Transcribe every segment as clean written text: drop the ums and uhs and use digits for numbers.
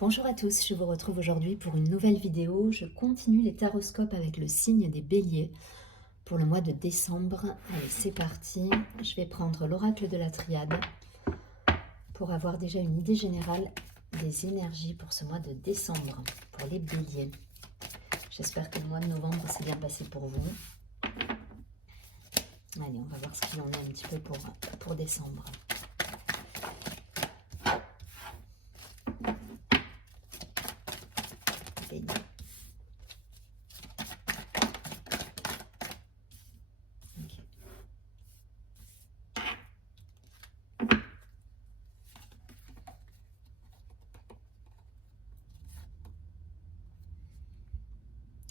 Bonjour à tous, je vous retrouve aujourd'hui pour une nouvelle vidéo. Je continue les taroscopes avec le signe des béliers pour le mois de décembre. Allez, c'est parti. Je vais prendre l'oracle de la triade pour avoir déjà une idée générale des énergies pour ce mois de décembre, pour les béliers. J'espère que le mois de novembre s'est bien passé pour vous. Allez, on va voir ce qu'il en est un petit peu pour décembre. Bélier. Ok.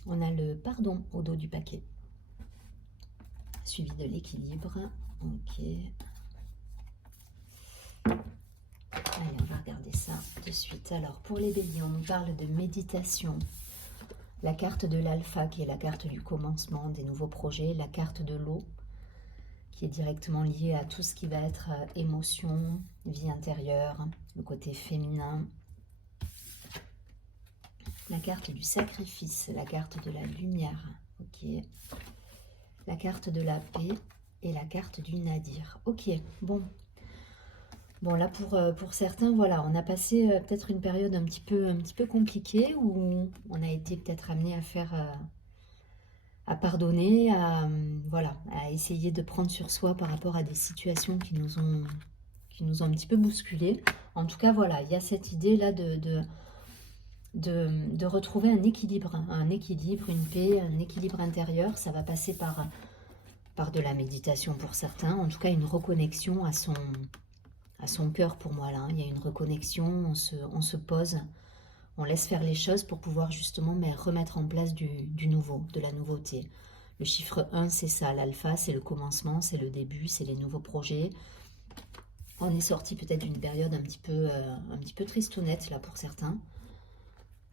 On a le pardon au dos du paquet, suivi de l'équilibre. Ok. Allez, on va regarder ça de suite. Alors, pour les béliers, on nous parle de méditation. La carte de l'alpha, qui est la carte du commencement, des nouveaux projets. La carte de l'eau, qui est directement liée à tout ce qui va être émotion, vie intérieure, le côté féminin. La carte du sacrifice, la carte de la lumière. Ok. La carte de la paix et la carte du nadir. Ok, bon. Bon, là, pour certains, voilà, on a passé peut-être une période un petit peu compliquée où on a été peut-être amené à faire, à pardonner, voilà, à essayer de prendre sur soi par rapport à des situations qui nous ont un petit peu bousculés. En tout cas, voilà, il y a cette idée-là de retrouver un équilibre, une paix, un équilibre intérieur. Ça va passer par de la méditation pour certains, en tout cas une reconnexion à son cœur pour moi là. Il y a une reconnexion, on se pose, on laisse faire les choses pour pouvoir justement remettre en place du nouveau, de la nouveauté. Le chiffre 1, c'est ça, l'alpha, c'est le commencement, c'est le début, c'est les nouveaux projets. On est sorti peut-être d'une période un petit peu tristounette là pour certains.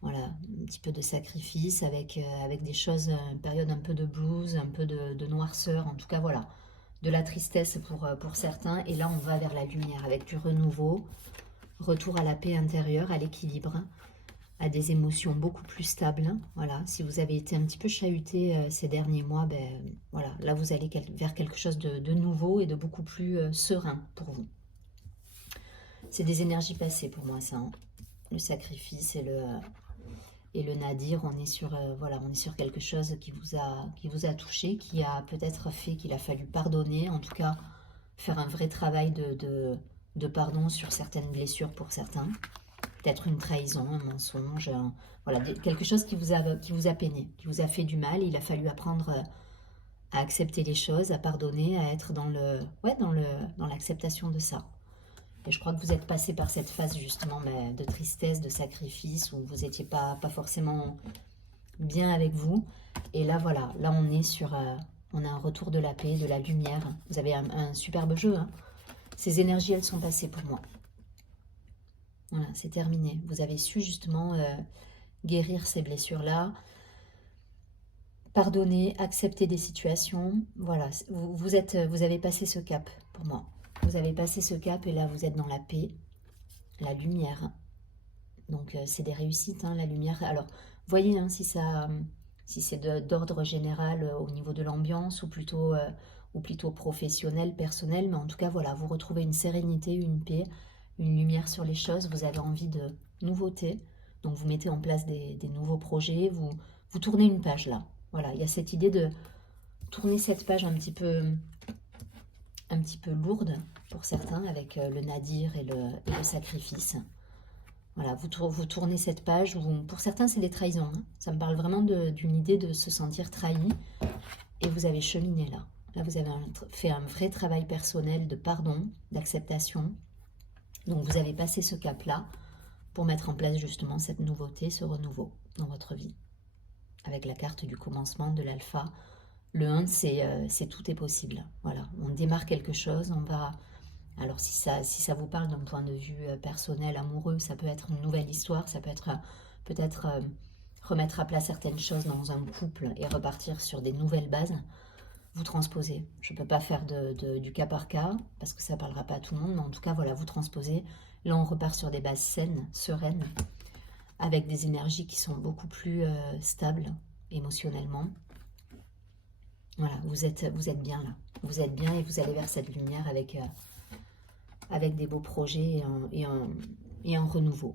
Voilà, un petit peu de sacrifice avec des choses, une période un peu de blues, un peu de noirceur, en tout cas voilà, de la tristesse pour certains. Et là on va vers la lumière avec du renouveau, retour à la paix intérieure, à l'équilibre, à des émotions beaucoup plus stables. Voilà, si vous avez été un petit peu chahuté ces derniers mois, ben voilà, là vous allez vers quelque chose de nouveau et de beaucoup plus serein pour vous. C'est des énergies passées pour moi ça, hein. Le sacrifice et le nadir, on est sur voilà, on est sur quelque chose qui vous a touché, qui a peut-être fait qu'il a fallu pardonner, en tout cas faire un vrai travail de pardon sur certaines blessures pour certains. Peut-être une trahison, un mensonge, voilà, quelque chose qui vous a peiné, qui vous a fait du mal. Il a fallu apprendre à accepter les choses, à pardonner, à être dans l'acceptation de ça. Et je crois que vous êtes passé par cette phase justement de tristesse, de sacrifice, où vous n'étiez pas forcément bien avec vous. Et là, voilà, là on est on a un retour de la paix, de la lumière. Vous avez un superbe jeu, hein. Ces énergies, elles sont passées pour moi. Voilà, c'est terminé. Vous avez su justement guérir ces blessures-là, pardonner, accepter des situations. Voilà, vous avez passé ce cap pour moi. Vous avez passé ce cap et là, vous êtes dans la paix, la lumière. Donc, c'est des réussites, hein, la lumière. Alors, voyez hein, si c'est d'ordre général au niveau de l'ambiance ou plutôt professionnel, personnel. Mais en tout cas, voilà, vous retrouvez une sérénité, une paix, une lumière sur les choses. Vous avez envie de nouveautés. Donc, vous mettez en place des nouveaux projets. Vous tournez une page là. Voilà, il y a cette idée de tourner cette page un petit peu lourde pour certains avec le nadir et le sacrifice. Voilà, vous tournez cette page où, pour certains, c'est des trahisons, hein. Ça me parle vraiment d'une idée de se sentir trahi. Et vous avez cheminé là. Là, vous avez fait un vrai travail personnel de pardon, d'acceptation. Donc, vous avez passé ce cap-là pour mettre en place justement cette nouveauté, ce renouveau dans votre vie. Avec la carte du commencement de l'alpha. Le 1, c'est tout est possible. Voilà, on démarre quelque chose, on va... Alors si ça vous parle d'un point de vue personnel, amoureux, ça peut être une nouvelle histoire, ça peut être peut-être remettre à plat certaines choses dans un couple et repartir sur des nouvelles bases. Vous transposez. Je ne peux pas faire du cas par cas parce que ça ne parlera pas à tout le monde, mais en tout cas, voilà, vous transposez. Là, on repart sur des bases saines, sereines. avec des énergies qui sont beaucoup plus stables émotionnellement. Voilà, vous êtes bien là. Vous êtes bien et vous allez vers cette lumière avec des beaux projets et un renouveau.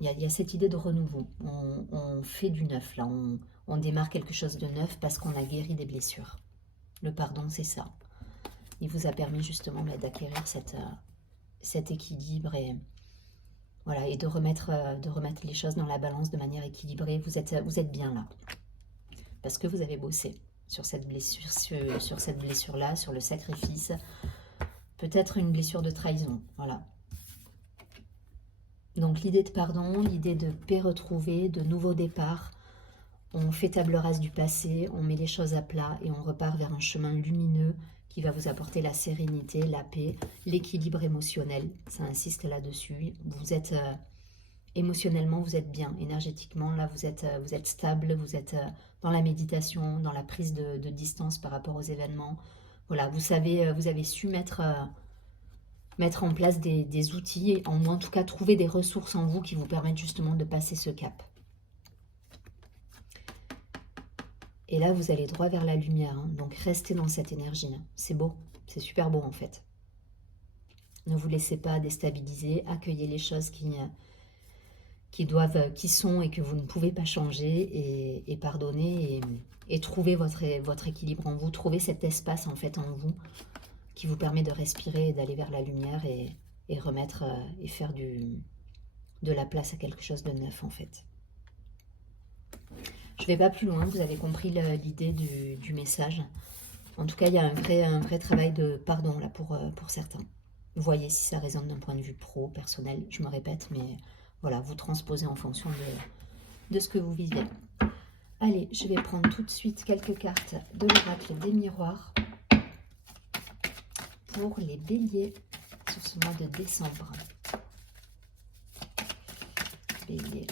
Il y a cette idée de renouveau. On fait du neuf là, on démarre quelque chose de neuf parce qu'on a guéri des blessures. Le pardon, c'est ça. Il vous a permis justement d'acquérir cet équilibre et, voilà, et de remettre les choses dans la balance de manière équilibrée. Vous êtes bien là. Parce que vous avez bossé sur cette blessure, sur cette blessure-là, sur le sacrifice. Peut-être une blessure de trahison, voilà. Donc l'idée de pardon, l'idée de paix retrouvée, de nouveau départ. On fait table rase du passé, on met les choses à plat et on repart vers un chemin lumineux qui va vous apporter la sérénité, la paix, l'équilibre émotionnel. Ça insiste là-dessus. Vous êtes émotionnellement, vous êtes bien. Énergétiquement, là, vous êtes stable, vous êtes dans la méditation, dans la prise de distance par rapport aux événements. Voilà, vous avez su mettre en place des outils, ou en tout cas trouver des ressources en vous qui vous permettent justement de passer ce cap. Et là, vous allez droit vers la lumière. Hein. Donc, restez dans cette énergie. Hein. C'est beau. C'est super beau, en fait. Ne vous laissez pas déstabiliser. Accueillez les choses qui sont et que vous ne pouvez pas changer. Et pardonnez. Et trouvez votre équilibre en vous. Trouvez cet espace, en fait, en vous qui vous permet de respirer et d'aller vers la lumière et remettre et faire de la place à quelque chose de neuf, en fait. Je ne vais pas plus loin, vous avez compris l'idée du message. En tout cas, il y a un vrai travail de pardon là pour certains. Voyez si ça résonne d'un point de vue pro, personnel, je me répète, mais voilà, vous transposez en fonction de ce que vous vivez. Allez, je vais prendre tout de suite quelques cartes de l'oracle des miroirs pour les béliers sur ce mois de décembre. Bélier.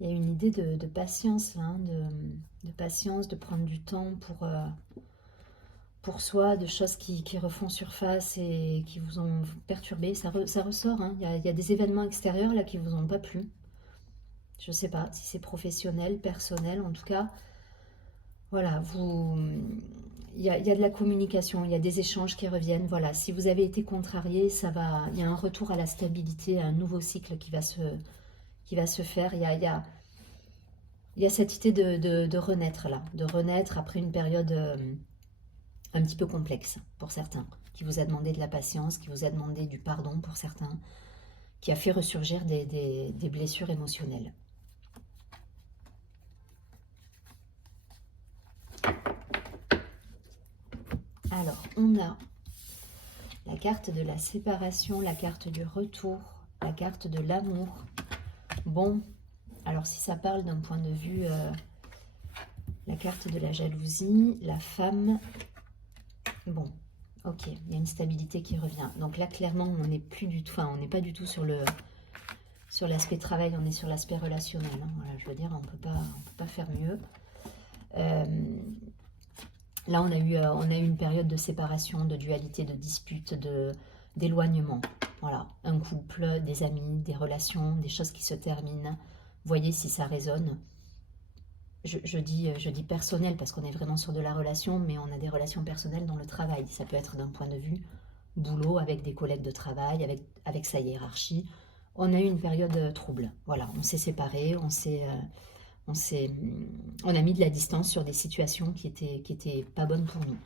Il y a une idée de patience, là, hein, de patience, de prendre du temps pour soi, de choses qui refont surface et qui vous ont perturbé. Ça ressort, hein. Il y a des événements extérieurs là qui vous ont pas plu. Je ne sais pas si c'est professionnel, personnel, en tout cas. Voilà, il y a de la communication, il y a des échanges qui reviennent. Voilà, si vous avez été contrarié, il y a un retour à la stabilité, à un nouveau cycle qui va se faire. Il y a cette idée de renaître là, de renaître après une période un petit peu complexe pour certains, qui vous a demandé de la patience, qui vous a demandé du pardon pour certains, qui a fait ressurgir des blessures émotionnelles. Alors, on a la carte de la séparation, la carte du retour, la carte de l'amour. Bon, alors si ça parle d'un point de vue, la carte de la jalousie, la femme, bon, ok, il y a une stabilité qui revient. Donc là, clairement, on n'est plus du tout, enfin, on n'est pas du tout sur l'aspect travail, on est sur l'aspect relationnel. Hein. Voilà, je veux dire, on peut pas faire mieux. Là, on a eu une période de séparation, de dualité, de dispute, d'éloignement. Voilà, un couple, des amis, des relations, des choses qui se terminent. Voyez si ça résonne. Je dis personnel parce qu'on est vraiment sur de la relation, mais on a des relations personnelles dans le travail. Ça peut être d'un point de vue boulot, avec des collègues de travail, avec sa hiérarchie. On a eu une période trouble. Voilà, on s'est séparés, on a mis de la distance sur des situations qui étaient pas bonnes pour nous.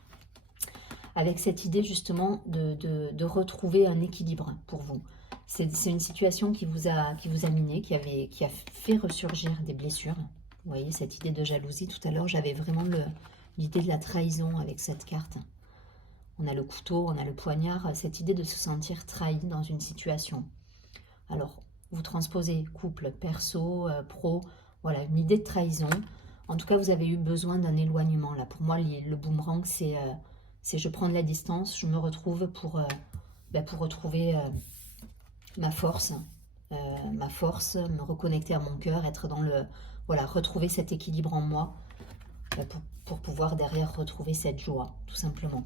Avec cette idée justement de retrouver un équilibre pour vous. C'est une situation qui vous a miné, qui a fait ressurgir des blessures. Vous voyez cette idée de jalousie. Tout à l'heure, j'avais vraiment l'idée de la trahison avec cette carte. On a le couteau, on a le poignard. Cette idée de se sentir trahi dans une situation. Alors, vous transposez couple, perso, pro. Voilà, une idée de trahison. En tout cas, vous avez eu besoin d'un éloignement. Là, pour moi, le boomerang, c'est je prends de la distance, je me retrouve pour retrouver ma force, me reconnecter à mon cœur, être dans le... Voilà, retrouver cet équilibre en moi pour pouvoir derrière retrouver cette joie, tout simplement.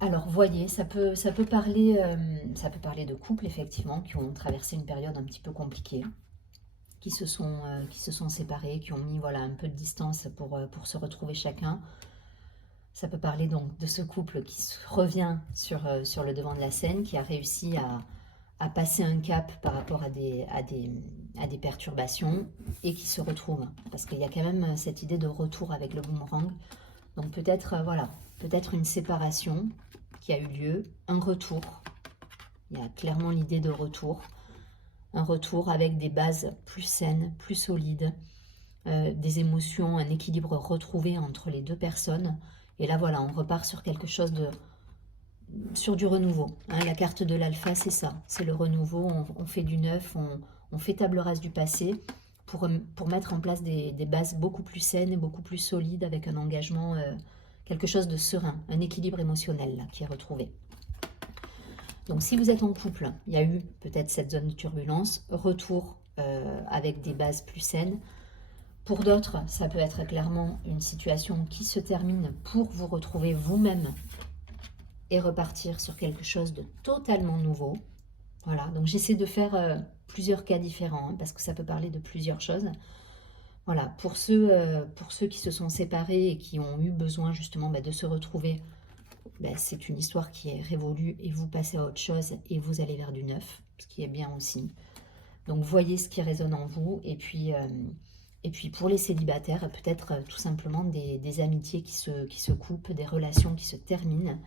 Alors, voyez, ça peut parler de couples, effectivement, qui ont traversé une période un petit peu compliquée, qui se sont séparés, qui ont mis voilà, un peu de distance pour se retrouver chacun. Ça peut parler donc de ce couple qui revient sur le devant de la scène, qui a réussi à passer un cap par rapport à des perturbations et qui se retrouve. Parce qu'il y a quand même cette idée de retour avec le boomerang. Donc peut-être voilà, peut-être une séparation qui a eu lieu, un retour. Il y a clairement l'idée de retour. Un retour avec des bases plus saines, plus solides, des émotions, un équilibre retrouvé entre les deux personnes. Et là voilà, on repart sur quelque chose sur du renouveau. Hein. La carte de l'alpha, c'est ça, c'est le renouveau. On fait du neuf, on fait table rase du passé pour mettre en place des bases beaucoup plus saines et beaucoup plus solides avec un engagement, quelque chose de serein, un équilibre émotionnel là, qui est retrouvé. Donc si vous êtes en couple, il y a eu peut-être cette zone de turbulence, retour avec des bases plus saines. Pour d'autres, ça peut être clairement une situation qui se termine pour vous retrouver vous-même et repartir sur quelque chose de totalement nouveau. Voilà, donc j'essaie de faire plusieurs cas différents, hein, parce que ça peut parler de plusieurs choses. Voilà, pour ceux qui se sont séparés et qui ont eu besoin justement de se retrouver, c'est une histoire qui est révolue et vous passez à autre chose et vous allez vers du neuf, ce qui est bien aussi. Donc voyez ce qui résonne en vous et puis pour les célibataires, peut-être tout simplement des amitiés qui se coupent, des relations qui se terminent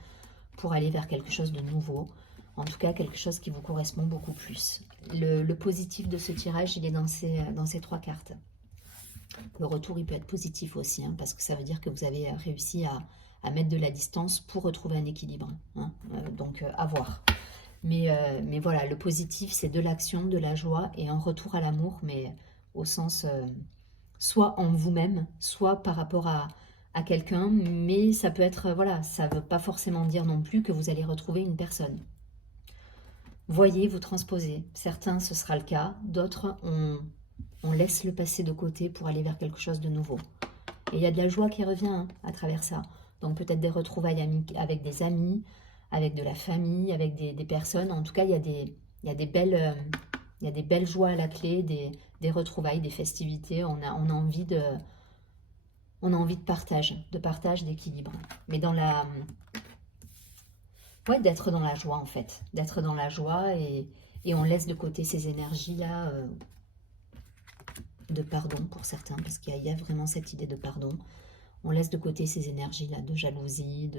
pour aller vers quelque chose de nouveau. En tout cas, quelque chose qui vous correspond beaucoup plus. Le positif de ce tirage, il est dans ces trois cartes. Le retour, il peut être positif aussi, hein, parce que ça veut dire que vous avez réussi à mettre de la distance pour retrouver un équilibre. Hein, donc, à voir. Mais voilà, le positif, c'est de l'action, de la joie et un retour à l'amour, mais au sens soit en vous-même, soit par rapport à quelqu'un, mais ça peut être, voilà, ça ne veut pas forcément dire non plus que vous allez retrouver une personne. Voyez, vous transposez. Certains, ce sera le cas, d'autres, on laisse le passé de côté pour aller vers quelque chose de nouveau. Et il y a de la joie qui revient hein, à travers ça. Donc peut-être des retrouvailles avec des amis, avec de la famille, avec des personnes. En tout cas, il y a des belles joies à la clé, des retrouvailles, des festivités. On a envie de partage, d'équilibre. Mais dans d'être dans la joie en fait. D'être dans la joie et on laisse de côté ces énergies-là de pardon pour certains, parce qu'il y a vraiment cette idée de pardon. On laisse de côté ces énergies-là de jalousie,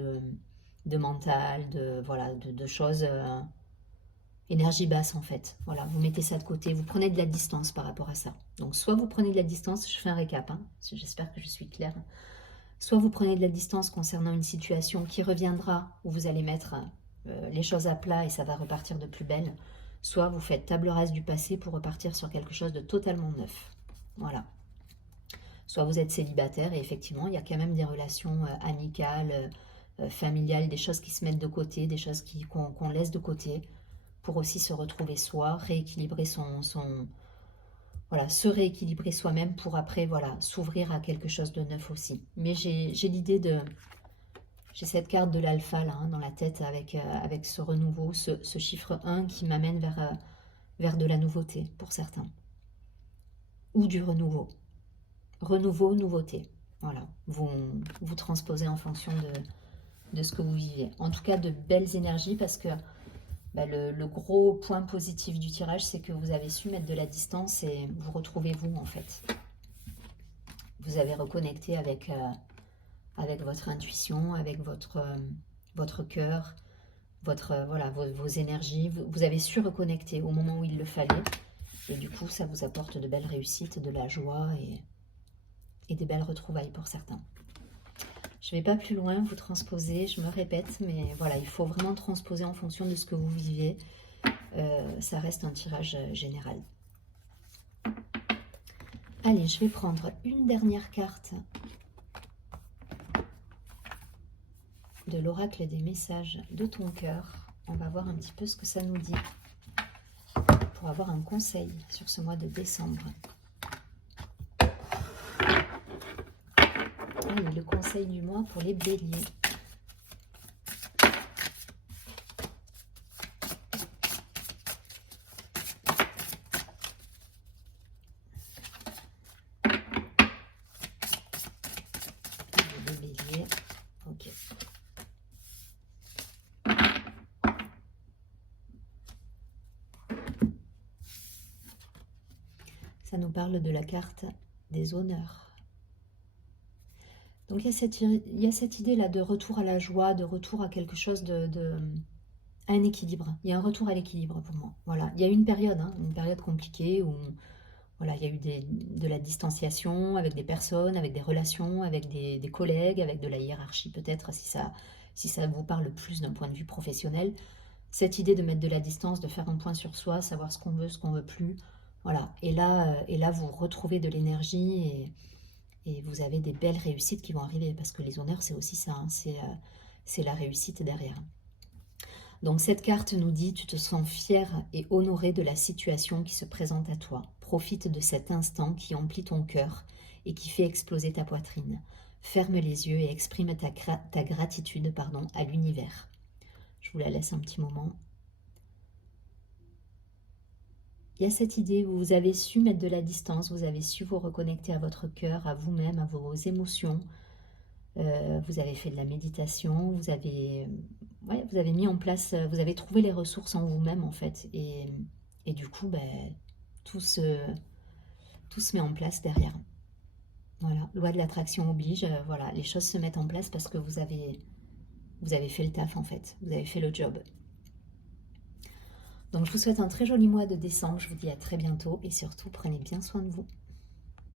de mental, de choses... énergie basse en fait. Voilà, vous mettez ça de côté, vous prenez de la distance par rapport à ça. Donc soit vous prenez de la distance, je fais un récap, hein, j'espère que je suis claire. Soit vous prenez de la distance concernant une situation qui reviendra, où vous allez mettre les choses à plat et ça va repartir de plus belle. Soit vous faites table rase du passé pour repartir sur quelque chose de totalement neuf. Voilà. Soit vous êtes célibataire et effectivement, il y a quand même des relations amicales, familiales, des choses qui se mettent de côté, des choses qu'on laisse de côté pour aussi se retrouver soi, rééquilibrer voilà, se rééquilibrer soi-même pour après, voilà, s'ouvrir à quelque chose de neuf aussi. Mais j'ai l'idée de... J'ai cette carte de l'alpha là, hein, dans la tête avec ce renouveau, ce chiffre 1 qui m'amène vers de la nouveauté pour certains. Ou du renouveau. Renouveau, nouveauté. Voilà, vous transposez en fonction de ce que vous vivez. En tout cas, de belles énergies parce que le gros point positif du tirage, c'est que vous avez su mettre de la distance et vous retrouvez vous en fait. Vous avez reconnecté avec votre intuition, avec votre cœur, voilà, vos énergies. Vous avez su reconnecter au moment où il le fallait. Et du coup, ça vous apporte de belles réussites, de la joie et des belles retrouvailles pour certains. Je ne vais pas plus loin, vous transposez, je me répète, mais voilà, il faut vraiment transposer en fonction de ce que vous vivez. Ça reste un tirage général. Allez, je vais prendre une dernière carte de l'oracle des messages de ton cœur. On va voir un petit peu ce que ça nous dit pour avoir un conseil sur ce mois de décembre. Allez, le conseil du mois pour les béliers. Les béliers, ok. Ça nous parle de la carte des honneurs. Donc il y a cette idée-là de retour à la joie, de retour à quelque chose à un équilibre. Il y a un retour à l'équilibre pour moi. Voilà. Il y a eu une période compliquée où voilà, il y a eu de la distanciation avec des personnes, avec des relations, avec des collègues, avec de la hiérarchie peut-être, si ça vous parle plus d'un point de vue professionnel. Cette idée de mettre de la distance, de faire un point sur soi, savoir ce qu'on veut plus. Voilà. Et là, vous retrouvez de l'énergie et vous avez des belles réussites qui vont arriver. Parce que les honneurs, c'est aussi ça. Hein, c'est la réussite derrière. Donc cette carte nous dit, tu te sens fier et honoré de la situation qui se présente à toi. Profite de cet instant qui emplit ton cœur et qui fait exploser ta poitrine. Ferme les yeux et exprime ta gratitude à l'univers. Je vous la laisse un petit moment. Il y a cette idée où vous avez su mettre de la distance, vous avez su vous reconnecter à votre cœur, à vous-même, à vos émotions. Vous avez fait de la méditation, vous avez mis en place, vous avez trouvé les ressources en vous-même en fait. Et du coup, tout se met en place derrière. Voilà, loi de l'attraction oblige, voilà, les choses se mettent en place parce que vous avez fait le taf en fait, vous avez fait le job. Donc je vous souhaite un très joli mois de décembre, je vous dis à très bientôt et surtout prenez bien soin de vous.